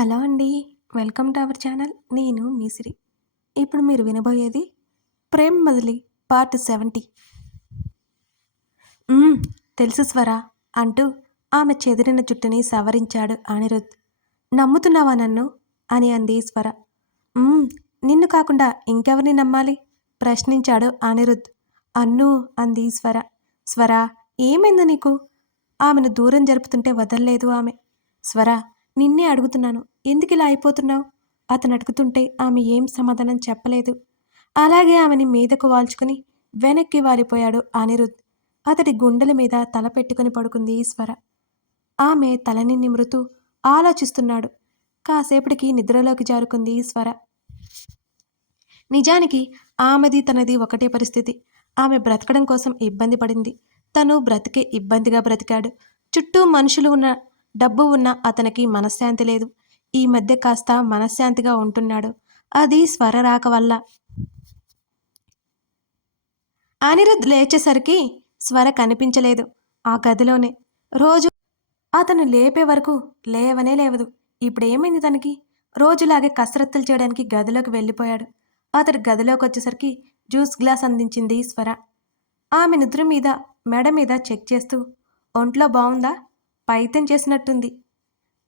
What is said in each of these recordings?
Hello అండి welcome to our channel. నేను మీసిరి ఇప్పుడు మీరు వినబోయేది ప్రేమ్ మదిలి పార్ట్ సెవెంటీ. తెలుసు స్వర అంటూ ఆమె చెదిరిన జుట్టుని సవరించాడు అనిరుద్. నమ్ముతున్నావా నన్ను? అని అంది స్వర. నిన్ను కాకుండా ఇంకెవరిని నమ్మాలి? ప్రశ్నించాడు అనిరుద్. అన్ను అంది స్వర. స్వర ఏమైంది నీకు? ఆమెను దూరం జరుపుతుంటే వదల్లేదు ఆమె. స్వర నిన్నే అడుగుతున్నాను. ఎందుకు ఇలా అయిపోతున్నావు? అతను అడుగుతుంటే ఆమె ఏం సమాధానం చెప్పలేదు. అలాగే ఆమెని మీదకు వాల్చుకుని వెనక్కి వాలిపోయాడు అనిరుద్. అతడి గుండెల మీద తల పెట్టుకుని పడుకుంది ఈశ్వర. ఆమె తలని నిమృతూ ఆలోచిస్తున్నాడు. కాసేపటికి నిద్రలోకి జారుకుంది ఈశ్వర. నిజానికి ఆమెది తనది ఒకటే పరిస్థితి. ఆమె బ్రతకడం కోసం ఇబ్బంది పడింది. తను బ్రతికే ఇబ్బందిగా బ్రతికాడు. చుట్టూ మనుషులు ఉన్న డబ్బు ఉన్న అతనికి మనశ్శాంతి లేదు. ఈ మధ్య కాస్త మనశ్శాంతిగా ఉంటున్నాడు. అది స్వర రాక వల్ల. అనిరుద్ లేచేసరికి స్వర కనిపించలేదు. ఆ గదిలోనే. రోజు అతను లేపే వరకు లేవనే లేవదు. ఇప్పుడేమైంది తనకి? రోజులాగే కసరత్తులు చేయడానికి గదిలోకి వెళ్ళిపోయాడు. అతడు గదిలోకి వచ్చేసరికి జ్యూస్ గ్లాస్ అందించింది స్వర. ఆమె నిద్ర మీద మెడ మీద చెక్ చేస్తూ ఒంట్లో బాగుందా పైతం చేసినట్టుంది.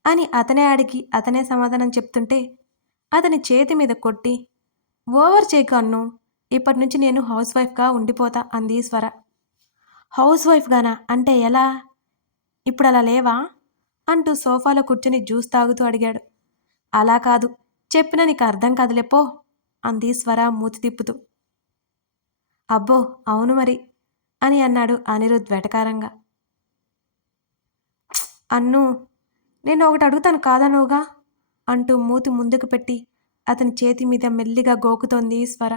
అని అతనే అడిగి అతనే సమాధానం చెప్తుంటే అతని చేతి మీద కొట్టి ఓవర్ చేయకు అన్ను ఇప్పటి నుంచి నేను హౌస్ వైఫ్గా ఉండిపోతా అంది స్వర. హౌస్ వైఫ్గానా అంటే ఎలా? ఇప్పుడు అలా లేవా? అంటూ సోఫాలో కూర్చొని జ్యూస్ తాగుతూ అడిగాడు. అలా కాదు చెప్పిన నీకు అర్థం కాదులే పో అంది స్వర మూతి తిప్పుతూ. అబ్బో అవును మరి అని అన్నాడు అనిరుద్ వెటకారంగా. అన్ను నేను ఒకటి అడుగుతాను కాదనోగా అంటూ మూతి ముందుకు పెట్టి అతని చేతి మీద మెల్లిగా గోకుతోంది స్వర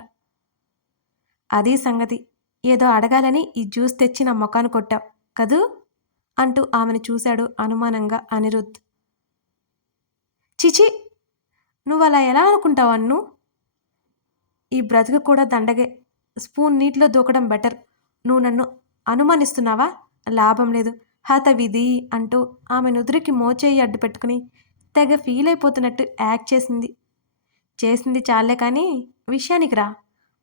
అదీ సంగతి. ఏదో అడగాలని ఈ జ్యూస్ తెచ్చి నా మొఖాను కొట్టావు కదూ? అంటూ ఆమెను చూశాడు అనుమానంగా అనిరుద్ చిచి! నువ్వు అలా ఎలా అనుకుంటావు అన్ను? ఈ బ్రతుకు కూడా దండగే. స్పూన్ నీటిలో దూకడం బెటర్. నువ్వు నన్ను అనుమానిస్తున్నావా? లాభం లేదు. హతవిధి అంటూ ఆమె నుదురికి మోచేయి అడ్డు పెట్టుకుని తెగ ఫీల్ అయిపోతున్నట్టు యాక్ట్ చేసింది. చేసింది చాలే కానీ విషయానికి రా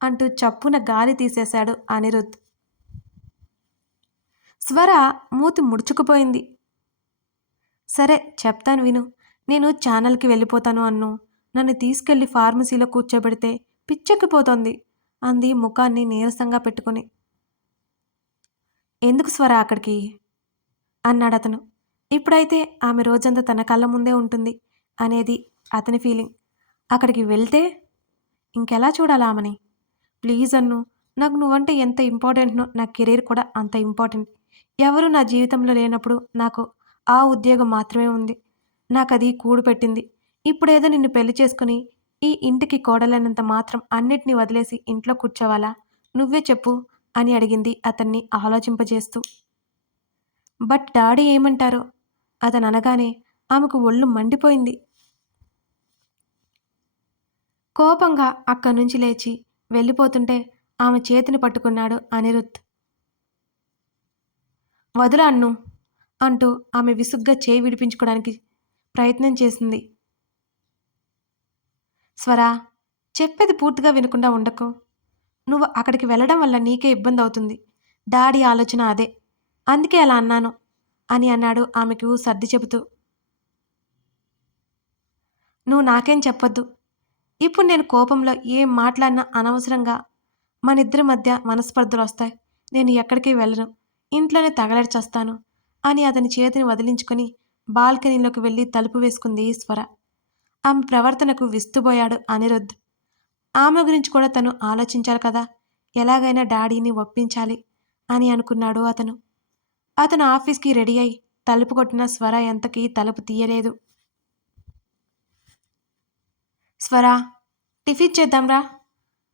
అంటూ చప్పున గాలి తీసేశాడు అనిరుద్. స్వర మూతి ముడుచుకుపోయింది. సరే చెప్తాను విను. నేను ఛానల్కి వెళ్ళిపోతాను అన్ను. నన్ను తీసుకెళ్ళి ఫార్మసీలో కూర్చోబెడితే పిచ్చెక్కిపోతోంది అంది ముఖాన్ని నీరసంగా పెట్టుకుని. ఎందుకు స్వర అక్కడికి? అన్నాడు అతను ఇప్పుడైతే ఆమె రోజంతా తన కళ్ళ ముందే ఉంటుంది అనేది అతని ఫీలింగ్. అక్కడికి వెళ్తే? ఇంకెలా చూడాలా ఆమెని? ప్లీజ్ అన్ను నాకు నువ్వంటే ఎంత ఇంపార్టెంట్నో నా కెరీర్ కూడా అంత ఇంపార్టెంట్. ఎవరు నా జీవితంలో లేనప్పుడు నాకు ఆ ఉద్యోగం మాత్రమే ఉంది. నాకు అది కూడు పెట్టింది. ఇప్పుడేదో నిన్ను పెళ్ళి చేసుకుని ఈ ఇంటికి కోడలైనంత మాత్రం అన్నిటినీ వదిలేసి ఇంట్లో కూర్చోవాలా? నువ్వే చెప్పు అని అడిగింది అతన్ని ఆలోచింపజేస్తూ. బట్ డాడీ ఏమంటారో అతను అనగానే ఆమెకు ఒళ్ళు మండిపోయింది. కోపంగా అక్కడి నుంచి లేచి వెళ్ళిపోతుంటే ఆమె చేతిని పట్టుకున్నాడు అనిరుత్ వదులా అన్ను అంటూ ఆమె విసుగ్గా చేయి విడిపించుకోవడానికి ప్రయత్నం చేసింది. స్వరా చెప్పేది పూర్తిగా వినకుండా ఉండకు. నువ్వు అక్కడికి వెళ్ళడం వల్ల నీకే ఇబ్బంది అవుతుంది డాడీ ఆలోచన అదే. అందుకే అలా అన్నాను అని అన్నాడు ఆమెకు సర్ది చెబుతూ. నువ్వు నాకేం చెప్పొద్దు. ఇప్పుడు నేను కోపంలో ఏం మాట్లాడినా అనవసరంగా మన ఇద్దరి మధ్య మనస్పర్ధలు వస్తాయి. నేను ఎక్కడికి వెళ్ళను. ఇంట్లోనే తగలడిచేస్తాను అని అతని చేతిని వదిలించుకొని బాల్కనీలోకి వెళ్ళి తలుపు వేసుకుంది ఈశ్వర. ఆమె ప్రవర్తనకు విస్తుపోయాడు అనిరుద్ ఆమె గురించి కూడా తను ఆలోచించాలి కదా. ఎలాగైనా డాడీని ఒప్పించాలి అని అనుకున్నాడు అతను. అతను ఆఫీస్కి రెడీ అయి తలుపు కొట్టిన స్వర ఎంతకీ తలుపు తీయలేదు. స్వర టిఫిన్ చేద్దాంరా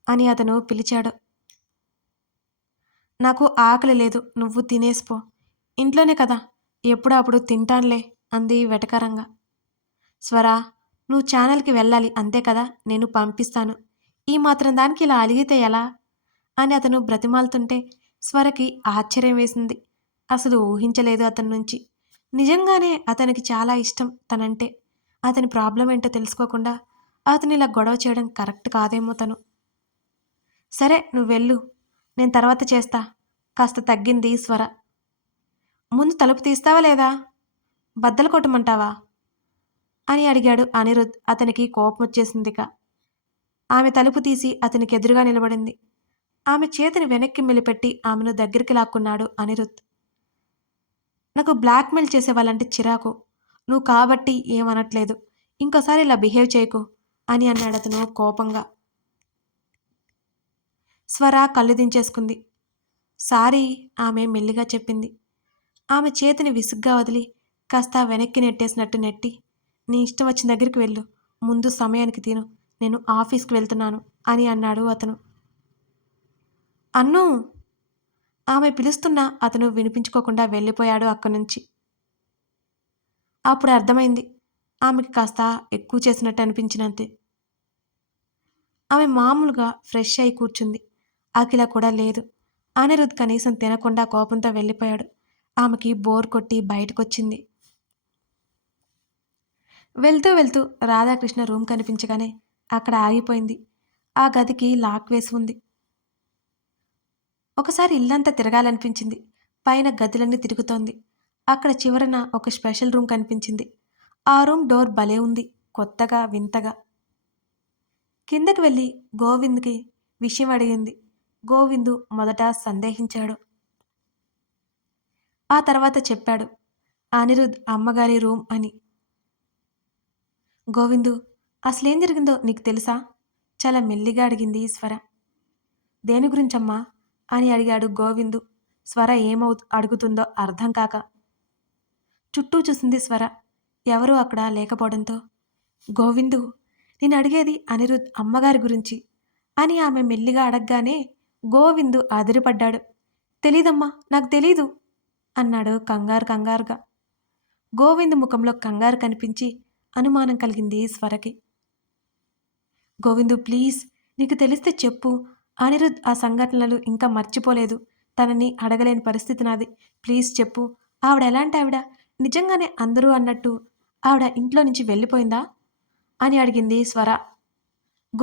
అని అతను పిలిచాడు. నాకు ఆకలి లేదు నువ్వు తినేసిపో ఇంట్లోనే కదా ఎప్పుడప్పుడు తింటానులే అంది వెటకరంగా. స్వరా నువ్వు ఛానల్కి వెళ్ళాలి అంతే కదా నేను పంపిస్తాను. ఈ మాత్రం దానికి ఇలా అలిగితే ఎలా? అని అతను బ్రతిమాలుతుంటే స్వరకి ఆశ్చర్యం వేసింది. అసలు ఊహించలేదు అతని నుంచి. నిజంగానే అతనికి చాలా ఇష్టం తనంటే. అతని ప్రాబ్లం ఏంటో తెలుసుకోకుండా అతను ఇలా గొడవ చేయడం కరెక్ట్ కాదేమో తను. సరే నువ్వు వెళ్ళు. నేను తర్వాత చేస్తా. కాస్త తగ్గింది స్వర. ముందు తలుపు తీస్తావా లేదా? బద్దలు కొట్టమంటావా? అని అడిగాడు అనిరుద్. అతనికి కోపం వచ్చేసిందిక ఆమె తలుపు తీసి అతనికి ఎదురుగా నిలబడింది. ఆమె చేతిని వెనక్కి మెలిపెట్టి ఆమెను దగ్గరికి లాక్కున్నాడు అనిరుద్. నాకు బ్లాక్మెయిల్ చేసే వాళ్ళంటే చిరాకు. నువ్వు కాబట్టి ఏమనట్లేదు. ఇంకోసారి ఇలా బిహేవ్ చేయకు అని అన్నాడు అతను కోపంగా. స్వర కళ్ళు దించేసుకుంది. సారీ ఆమె మెల్లిగా చెప్పింది. ఆమె చేతిని విసుగ్గా వదిలి కాస్త వెనక్కి నెట్టేసినట్టు నెట్టి నీ ఇష్టం వచ్చిన దగ్గరికి వెళ్ళు. ముందు సమయానికి తిను. నేను ఆఫీస్కి వెళ్తున్నాను అని అన్నాడు అతను. అన్ను ఆమె పిలుస్తున్నా అతను వినిపించుకోకుండా వెళ్ళిపోయాడు అక్కడి నుంచి. అప్పుడు అర్థమైంది ఆమెకి కాస్త ఎక్కువ చేసినట్టు అనిపించినంతే. ఆమె మామూలుగా ఫ్రెష్ అయి కూర్చుంది. అఖిల కూడా లేదు. అనిరుద్ కనీసం తినకుండా కోపంతో వెళ్ళిపోయాడు. ఆమెకి బోర్ కొట్టి బయటకొచ్చింది. వెళ్తూ వెళ్తూ రాధాకృష్ణ రూమ్ కనిపించగానే అక్కడ ఆగిపోయింది. ఆ గదికి లాక్ వేసి ఉంది. ఒకసారి ఇల్లంతా తిరగాలనిపించింది. పైన గదులన్నీ తిరుగుతోంది. అక్కడ చివరన ఒక స్పెషల్ రూమ్ కనిపించింది. ఆ రూమ్ డోర్ భలే ఉంది. కొత్తగా వింతగా. కిందకి వెళ్ళి గోవింద్కి విషయం అడిగింది. గోవిందు మొదట సందేహించాడు. ఆ తర్వాత చెప్పాడు. అనిరుద్ అమ్మగారి రూమ్ అని. గోవిందు అసలేం జరిగిందో నీకు తెలుసా? చాలా మెల్లిగా అడిగింది ఈశ్వర దేని గురించమ్మా? అని అడిగాడు గోవిందు. స్వర ఏమవు అడుగుతుందో అర్థం కాక. చుట్టూ చూసింది స్వర. ఎవరూ అక్కడ లేకపోవడంతో? గోవిందు నేను అడిగేది అనిరుద్ అమ్మగారి గురించి అని ఆమె మెల్లిగా అడగగానే గోవిందు అదిరిపడ్డాడు. తెలీదమ్మా నాకు తెలీదు అన్నాడు కంగారు కంగారుగా. గోవిందు ముఖంలో కంగారు కనిపించి అనుమానం కలిగింది స్వరకి. గోవిందు ప్లీజ్ నీకు తెలిస్తే చెప్పు అనిరుద్ ఆ సంఘటనలు ఇంకా మర్చిపోలేదు. తనని అడగలేని పరిస్థితి నాది. ప్లీజ్ చెప్పు. ఆవిడ ఎలాంటి ఆవిడ? నిజంగానే అందరూ అన్నట్టు ఆవిడ ఇంట్లో నుంచి వెళ్ళిపోయిందా? అని అడిగింది స్వర.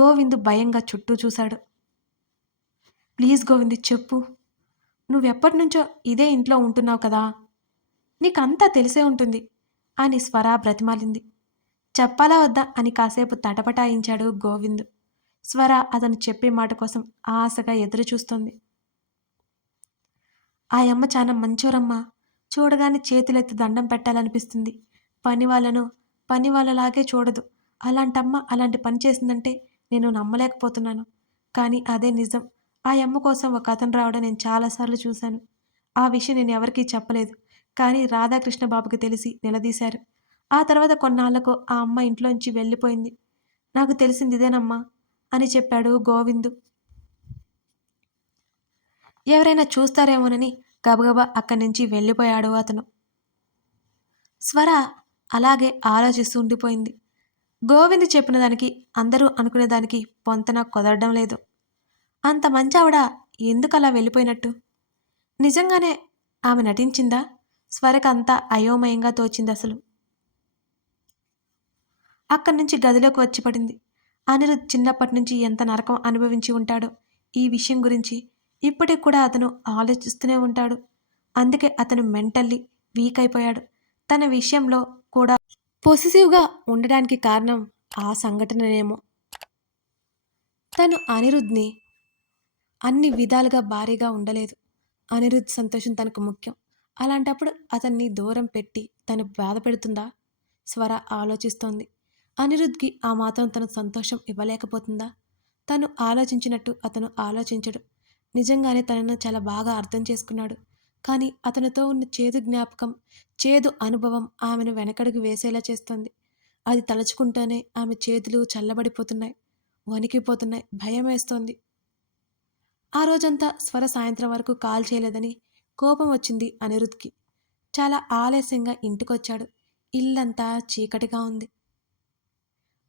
గోవిందు భయంగా చుట్టూ చూశాడు. ప్లీజ్ గోవింద్ చెప్పు. నువ్వెప్పటి నుంచో ఇదే ఇంట్లో ఉంటున్నావు కదా? నీకంతా తెలిసే ఉంటుంది అని స్వర బ్రతిమాలింది. చెప్పాలా వద్దా అని కాసేపు తటపటాయించాడు గోవింద్. స్వర అతను చెప్పే మాట కోసం ఆశగా ఎదురుచూస్తుంది. ఆ అమ్మ చాలా మంచోరమ్మా. చూడగానే చేతులెత్తి దండం పెట్టాలనిపిస్తుంది. పని వాళ్ళను పని వాళ్ళలాగే చూడదు. అలాంటమ్మ అలాంటి పని చేసిందంటే నేను నమ్మలేకపోతున్నాను. కానీ అదే నిజం. ఆ అమ్మ కోసం ఒక అతను రావడం నేను చాలాసార్లు చూశాను. ఆ విషయం నేను ఎవరికీ చెప్పలేదు. కానీ రాధాకృష్ణ బాబుకి తెలిసి నిలదీశారు. ఆ తర్వాత కొన్నాళ్ళకు ఆ అమ్మ ఇంట్లోంచి వెళ్ళిపోయింది. నాకు తెలిసింది ఇదేనమ్మా. అని చెప్పాడు గోవిందు. ఎవరైనా చూస్తారేమోనని గబగబా అక్కడి నుంచి వెళ్ళిపోయాడు అతను. స్వర అలాగే ఆలోచిస్తూ ఉండిపోయింది. గోవింద్ చెప్పిన దానికి అందరూ అనుకునే దానికి పొంతన కుదరడం లేదు. అంత మంచి ఆవిడ ఎందుకలా వెళ్ళిపోయినట్టు? నిజంగానే ఆమె నటించిందా? స్వరకు అంతా అయోమయంగా తోచింది అసలు. అక్కడి నుంచి గదిలోకి వచ్చి పడింది. అనిరుద్ చిన్నప్పటి నుంచి ఎంత నరకం అనుభవించి ఉంటాడో ఈ విషయం గురించి ఇప్పటికి కూడా అతను ఆలోచిస్తూనే ఉంటాడు. అందుకే అతను మెంటల్లీ వీక్ అయిపోయాడు. తన విషయంలో కూడా పొసిసివ్గా ఉండడానికి కారణం ఆ సంఘటననేమో. తను అనిరుద్ని అన్ని విధాలుగా భారీగా ఉండలేదు. అనిరుద్ సంతోషం తనకు ముఖ్యం. అలాంటప్పుడు అతన్ని దూరం పెట్టి తను బాధ పెడుతుందా? స్వర ఆలోచిస్తోంది. అనిరుద్ధ్కి ఆ మాత్రం తన సంతోషం ఇవ్వలేకపోతుందా? తను ఆలోచించినట్టు అతను ఆలోచించడు. నిజంగానే తనను చాలా బాగా అర్థం చేసుకున్నాడు. కానీ అతనితో ఉన్న చేదు జ్ఞాపకం చేదు అనుభవం ఆమెను వెనకడుగు వేసేలా చేస్తుంది. అది తలుచుకుంటూనే ఆమె చేతులు చల్లబడిపోతున్నాయి వణికిపోతున్నాయి భయం వేస్తోంది. ఆ రోజంతా స్వర సాయంత్రం వరకు కాల్ చేయలేదని కోపం వచ్చింది అనిరుద్ధ్కి చాలా ఆలస్యంగా ఇంటికొచ్చాడు. ఇల్లంతా చీకటిగా ఉంది.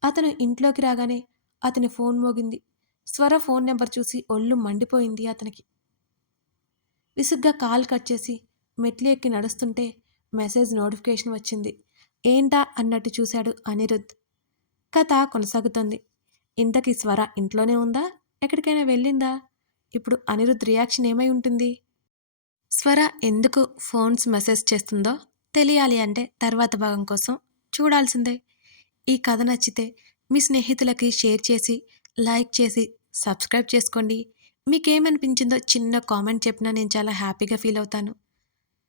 అతను ఇంట్లోకి రాగానే అతని ఫోన్ మోగింది. స్వర ఫోన్ నెంబర్ చూసి ఒళ్ళు మండిపోయింది అతనికి. విసుగ్గా కాల్ కట్ చేసి మెట్లు ఎక్కి నడుస్తుంటే మెసేజ్ నోటిఫికేషన్ వచ్చింది. ఏంటా అన్నట్టు చూశాడు అనిరుద్ధ్ కథ కొనసాగుతోంది. ఇంతకీ స్వర ఇంట్లోనే ఉందా? ఎక్కడికైనా వెళ్ళిందా? ఇప్పుడు అనిరుద్ధ్ రియాక్షన్ ఏమై ఉంటుంది? స్వర ఎందుకు ఫోన్స్ మెసేజ్ చేస్తుందో తెలియాలి అంటే తర్వాత భాగం కోసం చూడాల్సిందే. ఈ కథ నచ్చితే మీ స్నేహితులకి షేర్ చేసి లైక్ చేసి సబ్స్క్రైబ్ చేసుకోండి. మీకేమనిపించిందో చిన్న కామెంట్ చెప్పినా నేను చాలా హ్యాపీగా ఫీల్ అవుతాను.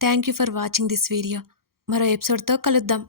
Thank you for watching this video. మరో ఎపిసోడ్తో కలుద్దాం.